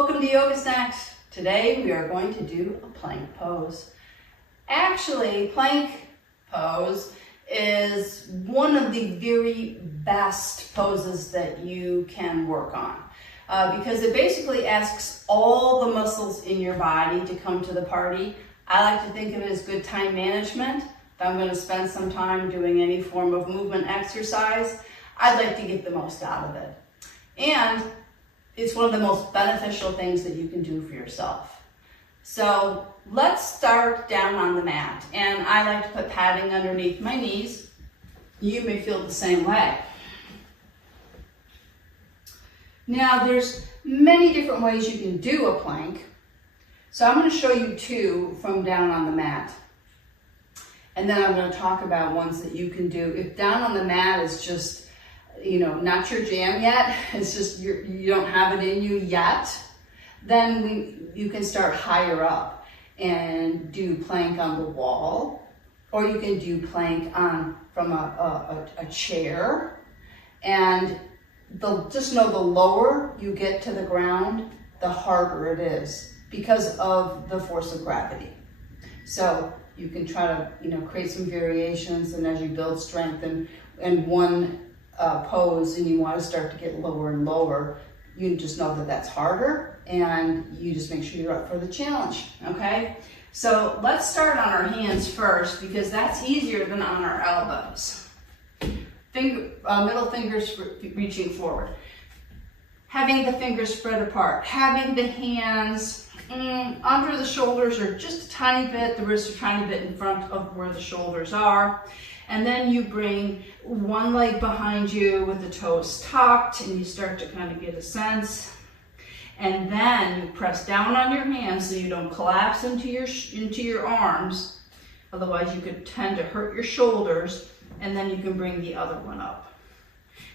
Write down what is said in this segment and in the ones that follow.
Welcome to Yoga Snacks. Today we are going to do a plank pose. Actually, plank pose is one of the very best poses that you can work on because it basically asks all the muscles in your body to come to the party. I like to think of it as good time management. If I'm going to spend some time doing any form of movement exercise, I'd like to get the most out of it. And it's one of the most beneficial things that you can do for yourself. So let's start down on the mat. And I like to put padding underneath my knees. You may feel the same way. Now there's many different ways you can do a plank. So I'm going to show you two from down on the mat. And then I'm going to talk about ones that you can do. If down on the mat is just not your jam yet, it's just you don't have it in you yet, then you can start higher up and do plank on the wall, or you can do plank from a chair. And just know the lower you get to the ground, the harder it is because of the force of gravity. So you can try to create some variations, and as you build strength and one pose and you want to start to get lower and lower, you just know that that's harder, and you just make sure you're up for the challenge, okay? So let's start on our hands first because that's easier than on our elbows. Middle fingers reaching forward. Having the fingers spread apart. Having the hands under the shoulders or just a tiny bit, the wrists a tiny bit in front of where the shoulders are. And then you bring one leg behind you with the toes tucked, and you start to kind of get a sense. And then you press down on your hands so you don't collapse into your arms. Otherwise you could tend to hurt your shoulders, and then you can bring the other one up.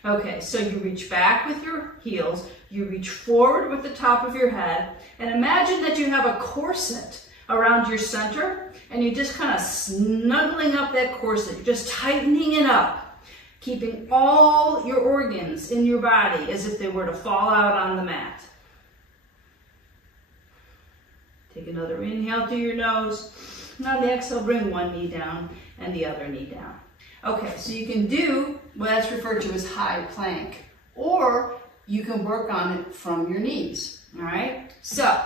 Okay, so you reach back with your heels, you reach forward with the top of your head, and imagine that you have a corset around your center, and you're just kind of snuggling up that corset. You're just tightening it up, keeping all your organs in your body as if they were to fall out on the mat. Take another inhale through your nose, and on the exhale, bring one knee down and the other knee down. Okay, so you can do what that's referred to as high plank, or you can work on it from your knees, all right? So,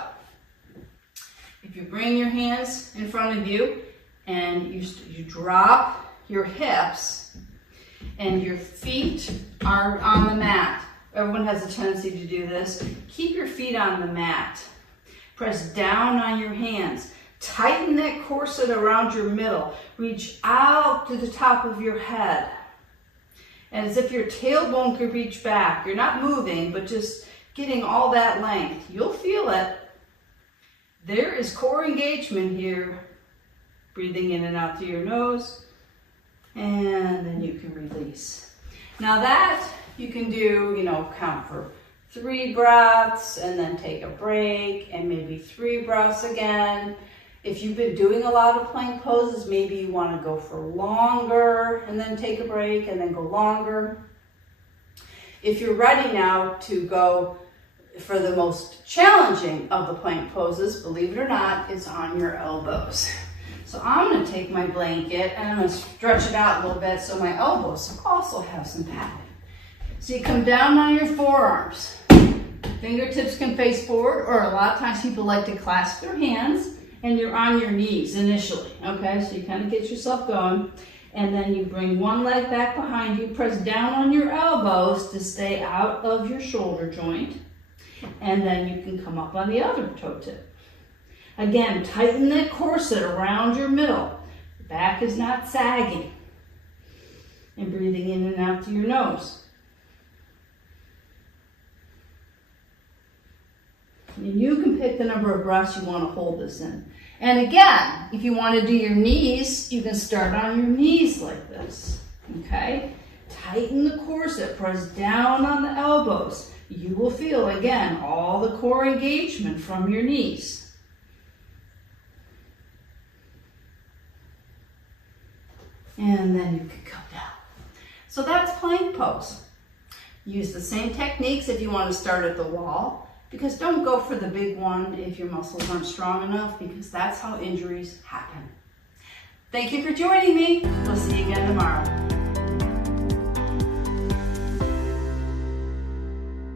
if you bring your hands in front of you and you drop your hips and your feet are on the mat. Everyone has a tendency to do this. Keep your feet on the mat. Press down on your hands. Tighten that corset around your middle. Reach out to the top of your head. And as if your tailbone could reach back. You're not moving, but just getting all that length. You'll feel it. There is core engagement here. Breathing in and out through your nose. And then you can release. Now that you can do, count for 3 breaths and then take a break and maybe 3 breaths again. If you've been doing a lot of plank poses, maybe you want to go for longer and then take a break and then go longer. If you're ready now to go for the most challenging of the plank poses, believe it or not, is on your elbows. So I'm going to take my blanket and I'm going to stretch it out a little bit so my elbows also have some padding. So you come down on your forearms. Fingertips can face forward, or a lot of times people like to clasp their hands and you're on your knees initially. Okay, so you kind of get yourself going. And then you bring one leg back behind you, press down on your elbows to stay out of your shoulder joint. And then you can come up on the other toe tip. Again, tighten that corset around your middle. The back is not sagging. And breathing in and out through your nose. And you can pick the number of breaths you want to hold this in. And again, if you want to do your knees, you can start on your knees like this. Okay? Tighten the corset, press down on the elbows. You will feel, again, all the core engagement from your knees. And then you can come down. So that's plank pose. Use the same techniques if you want to start at the wall. Because don't go for the big one if your muscles aren't strong enough, because that's how injuries happen. Thank you for joining me. We'll see you again tomorrow.